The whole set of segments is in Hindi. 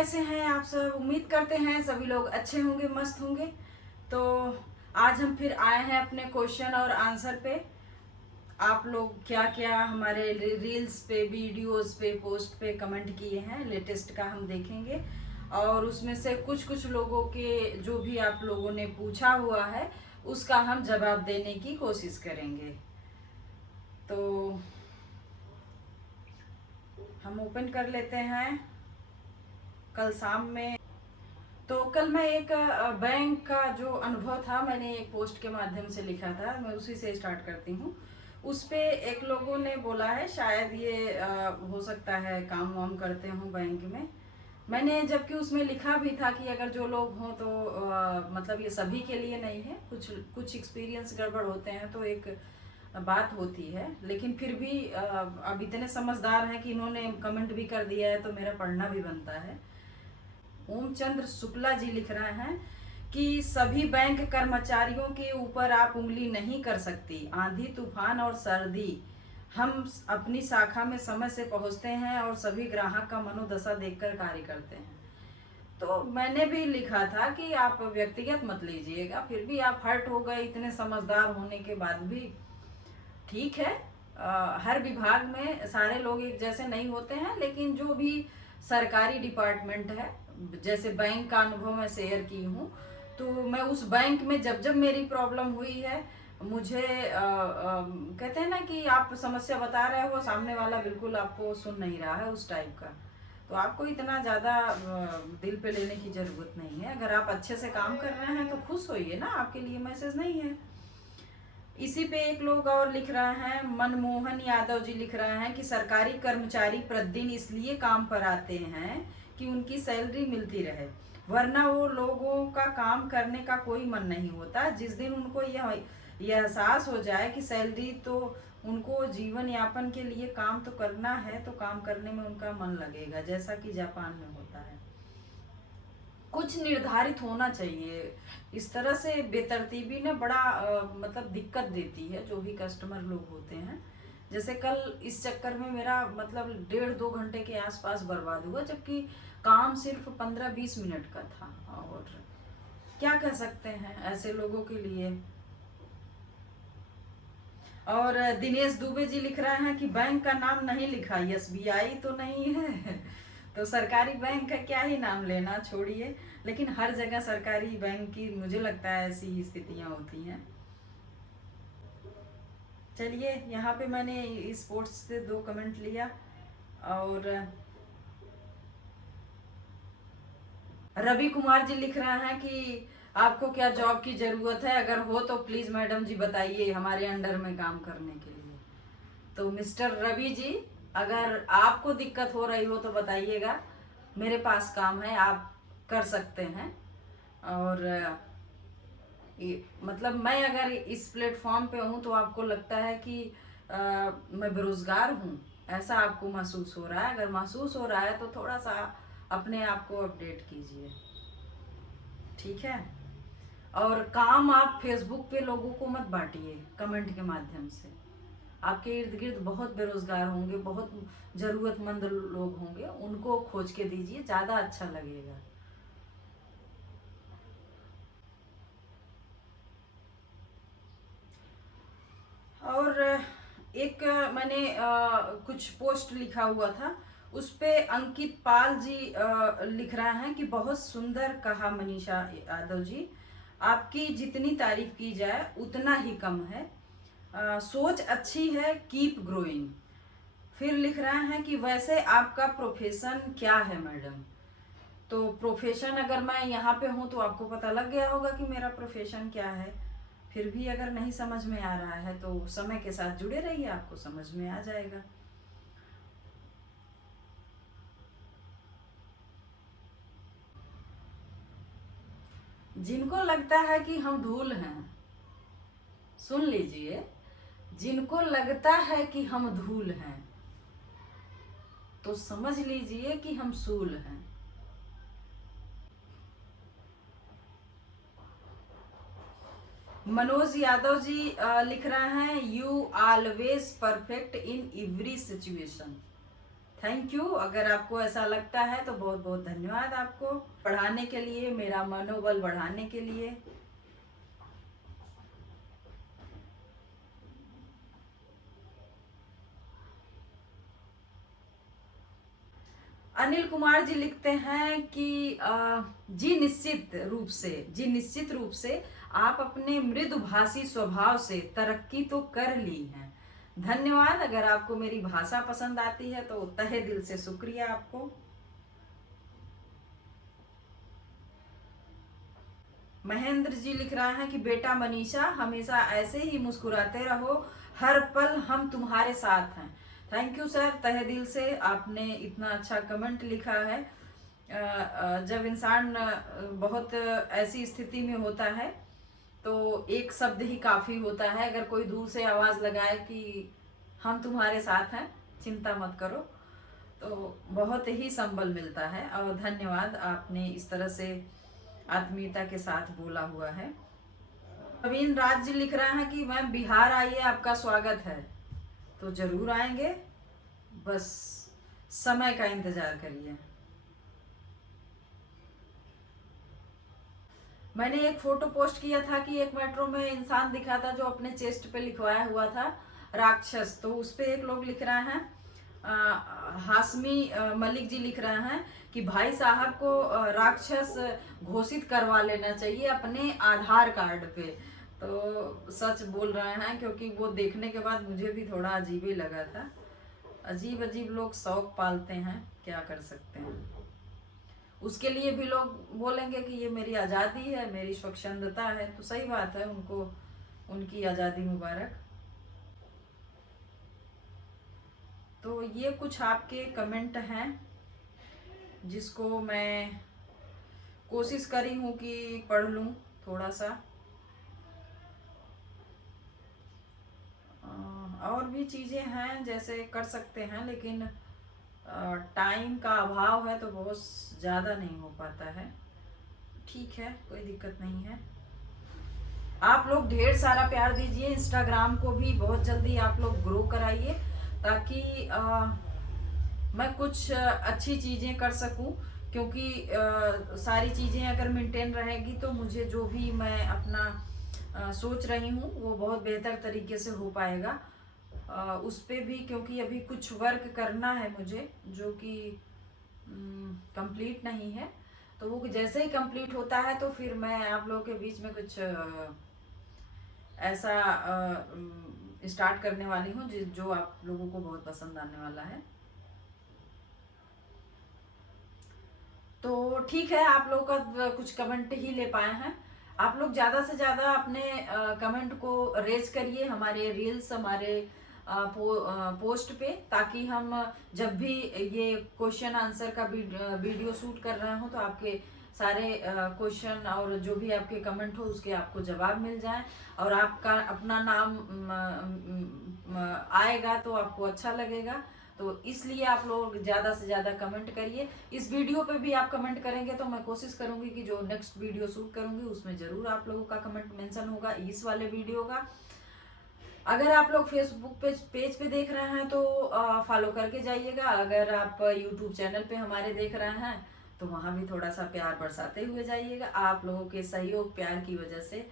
कैसे हैं आप सब? उम्मीद करते हैं सभी लोग अच्छे होंगे, मस्त होंगे। तो आज हम फिर आए हैं अपने क्वेश्चन और आंसर पे। आप लोग क्या क्या हमारे रील्स पे, वीडियोस पे, पोस्ट पे कमेंट किए हैं, लेटेस्ट का हम देखेंगे। और उसमें से कुछ कुछ लोगों के जो भी आप लोगों ने पूछा हुआ है उसका हम जवाब देने की कोशिश करेंगे। तो हम ओपन कर लेते हैं। कल शाम में तो कल मैं एक बैंक का जो अनुभव था मैंने एक पोस्ट के माध्यम से लिखा था, मैं उसी से स्टार्ट करती हूँ। उस पे एक लोगों ने बोला है, शायद ये हो सकता है काम वाम करते हों बैंक में। मैंने जबकि उसमें लिखा भी था कि अगर जो लोग हों तो मतलब ये सभी के लिए नहीं है, कुछ कुछ एक्सपीरियंस गड़बड़ होते हैं तो एक बात होती है। लेकिन फिर भी अब इतने समझदार हैं कि इन्होंने कमेंट भी कर दिया है तो मेरा पढ़ना भी बनता है। ओमचंद्र शुक्ला जी लिख रहे हैं कि सभी बैंक कर्मचारियों के ऊपर आप उंगली नहीं कर सकती। आंधी तूफान और सर्दी, हम अपनी शाखा में समय से पहुंचते हैं और सभी ग्राहक का मनोदशा देखकर कार्य करते हैं। तो मैंने भी लिखा था कि आप व्यक्तिगत मत लीजिएगा, फिर भी आप हर्ट हो गए इतने समझदार होने के बाद भी। ठीक है, हर विभाग में सारे लोग एक जैसे नहीं होते हैं, लेकिन जो भी सरकारी डिपार्टमेंट है, जैसे बैंक का अनुभव मैं शेयर की हूँ, तो मैं उस बैंक में जब जब मेरी प्रॉब्लम हुई है, मुझे कहते हैं ना कि आप समस्या बता रहे हो, सामने वाला बिल्कुल आपको सुन नहीं रहा है, उस टाइप का। तो आपको इतना ज़्यादा दिल पे लेने की ज़रूरत नहीं है। अगर आप अच्छे से काम कर रहे हैं तो खुश होइए ना, आपके लिए मैसेज नहीं है। इसी पे एक लोग और लिख रहे हैं, मनमोहन यादव जी लिख रहे हैं कि सरकारी कर्मचारी प्रतिदिन इसलिए काम पर आते हैं कि उनकी सैलरी मिलती रहे, वरना वो लोगों का काम करने का कोई मन नहीं होता। जिस दिन उनको यह एहसास हो जाए कि सैलरी तो उनको जीवन यापन के लिए काम तो करना है, तो काम करने में उनका मन लगेगा, जैसा कि जापान में होता है। कुछ निर्धारित होना चाहिए। इस तरह से बेतरतीबी ना बड़ा मतलब दिक्कत देती है जो भी कस्टमर लोग होते हैं। जैसे कल इस चक्कर में मेरा मतलब 1.5-2 घंटे के आसपास बर्बाद हुआ, जबकि काम सिर्फ 15-20 मिनट का था। और क्या कह सकते हैं ऐसे लोगों के लिए। और दिनेश दुबे जी लिख रहे हैं कि बैंक का नाम नहीं लिखा, एसबीआई तो नहीं है तो सरकारी बैंक का क्या ही नाम लेना, छोड़िए। लेकिन हर जगह सरकारी बैंक की मुझे लगता है ऐसी ही स्थितियां होती हैं। चलिए, यहाँ पे मैंने इस पोस्ट से 2 कमेंट लिया। और रवि कुमार जी लिख रहे हैं कि आपको क्या जॉब की जरूरत है, अगर हो तो प्लीज मैडम जी बताइए हमारे अंडर में काम करने के लिए। तो मिस्टर रवि जी, अगर आपको दिक्कत हो रही हो तो बताइएगा, मेरे पास काम है, आप कर सकते हैं। और मतलब मैं अगर इस प्लेटफॉर्म पे हूँ तो आपको लगता है कि मैं बेरोजगार हूँ, ऐसा आपको महसूस हो रहा है। अगर महसूस हो रहा है तो थोड़ा सा अपने आप को अपडेट कीजिए, ठीक है। और काम आप फेसबुक पे लोगों को मत बांटिए कमेंट के माध्यम से। आपके इर्द गिर्द बहुत बेरोजगार होंगे, बहुत जरूरतमंद लोग होंगे, उनको खोज के दीजिए, ज़्यादा अच्छा लगेगा। और एक मैंने कुछ पोस्ट लिखा हुआ था, उस पे अंकित पाल जी लिख रहे हैं कि बहुत सुंदर कहा मनीषा यादव जी, आपकी जितनी तारीफ की जाए उतना ही कम है। सोच अच्छी है, कीप ग्रोइंग। फिर लिख रहे हैं कि वैसे आपका प्रोफेशन क्या है मैडम। तो प्रोफेशन अगर मैं यहाँ पे हूँ तो आपको पता लग गया होगा कि मेरा प्रोफेशन क्या है। फिर भी अगर नहीं समझ में आ रहा है तो समय के साथ जुड़े रहिए, आपको समझ में आ जाएगा। जिनको लगता है कि हम धूल हैं, सुन लीजिए, जिनको लगता है कि हम धूल हैं तो समझ लीजिए कि हम सूल हैं। मनोज यादव जी लिख रहे हैं, you always perfect in every situation. Thank you. अगर आपको ऐसा लगता है तो बहुत बहुत धन्यवाद आपको पढ़ाने के लिए, मेरा मनोबल बढ़ाने के लिए। अनिल कुमार जी लिखते हैं कि जी निश्चित रूप से आप अपने मृदुभाषी स्वभाव से तरक्की तो कर ली है। धन्यवाद। अगर आपको मेरी भाषा पसंद आती है तो तहे दिल से शुक्रिया आपको। महेंद्र जी लिख रहा है कि बेटा मनीषा हमेशा ऐसे ही मुस्कुराते रहो, हर पल हम तुम्हारे साथ हैं। थैंक यू सर, तहे दिल से आपने इतना अच्छा कमेंट लिखा है। जब इंसान बहुत ऐसी स्थिति में होता है तो एक शब्द ही काफी होता है। अगर कोई दूर से आवाज लगाए कि हम तुम्हारे साथ हैं, चिंता मत करो, तो बहुत ही संबल मिलता है। और धन्यवाद, आपने इस तरह से आत्मीयता के साथ बोला हुआ है। प्रवीण राज जी लिख रहा है कि मैम बिहार आइए, आपका स्वागत है। तो जरूर आएंगे, बस समय का इंतजार करिए। मैंने एक फोटो पोस्ट किया था कि एक मेट्रो में इंसान दिखा था जो अपने चेस्ट पे लिखवाया हुआ था राक्षस। तो उस पे एक लोग लिख रहे हैं, हाशमी मलिक जी लिख रहे हैं कि भाई साहब को राक्षस घोषित करवा लेना चाहिए अपने आधार कार्ड पे। तो सच बोल रहे हैं, क्योंकि वो देखने के बाद मुझे भी थोड़ा अजीब ही लगा था। अजीब अजीब लोग शौक पालते हैं, क्या कर सकते हैं। उसके लिए भी लोग बोलेंगे कि ये मेरी आज़ादी है, मेरी स्वच्छंदता है, तो सही बात है, उनको उनकी आज़ादी मुबारक। तो ये कुछ आपके कमेंट हैं जिसको मैं कोशिश करी हूँ कि पढ़ लूँ थोड़ा सा। और भी चीज़ें हैं जैसे कर सकते हैं, लेकिन टाइम का अभाव है तो बहुत ज़्यादा नहीं हो पाता है। ठीक है, कोई दिक्कत नहीं है। आप लोग ढेर सारा प्यार दीजिए, इंस्टाग्राम को भी बहुत जल्दी आप लोग ग्रो कराइए, ताकि मैं कुछ अच्छी चीज़ें कर सकूं। क्योंकि सारी चीज़ें अगर मेंटेन रहेगी तो मुझे जो भी मैं अपना सोच रही हूँ वो बहुत बेहतर तरीके से हो पाएगा। उस पे भी क्योंकि अभी कुछ वर्क करना है मुझे, जो कि कंप्लीट नहीं है। तो वो जैसे ही कंप्लीट होता है तो फिर मैं आप लोगों के बीच में कुछ ऐसा स्टार्ट करने वाली हूँ जो आप लोगों को बहुत पसंद आने वाला है। तो ठीक है, आप लोग का कुछ कमेंट ही ले पाए हैं। आप लोग ज़्यादा से ज़्यादा अपने कमेंट को रेज करिए हमारे रील्स, हमारे पोस्ट पे, ताकि हम जब भी ये क्वेश्चन आंसर का वीडियो शूट कर रहे हो तो आपके सारे क्वेश्चन और जो भी आपके कमेंट हो उसके आपको जवाब मिल जाए, और आपका अपना नाम आएगा तो आपको अच्छा लगेगा। तो इसलिए आप लोग ज़्यादा से ज़्यादा कमेंट करिए। इस वीडियो पे भी आप कमेंट करेंगे तो मैं कोशिश करूंगी कि जो नेक्स्ट वीडियो शूट करूंगी उसमें ज़रूर आप लोगों का कमेंट मेंशन होगा इस वाले वीडियो का। अगर आप लोग फेसबुक पेज पे देख रहे हैं तो फॉलो करके जाइएगा। अगर आप यूट्यूब चैनल पे हमारे देख रहे हैं तो वहाँ भी थोड़ा सा प्यार बरसाते हुए जाइएगा। आप लोगों के सहयोग प्यार की वजह से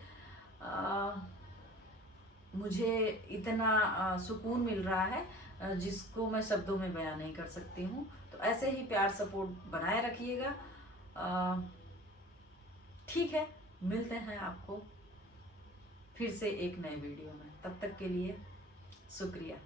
मुझे इतना सुकून मिल रहा है जिसको मैं शब्दों में बयान नहीं कर सकती हूँ। तो ऐसे ही प्यार सपोर्ट बनाए रखिएगा। ठीक है, मिलते हैं आपको फिर से एक नए वीडियो में। तब तक के लिए शुक्रिया।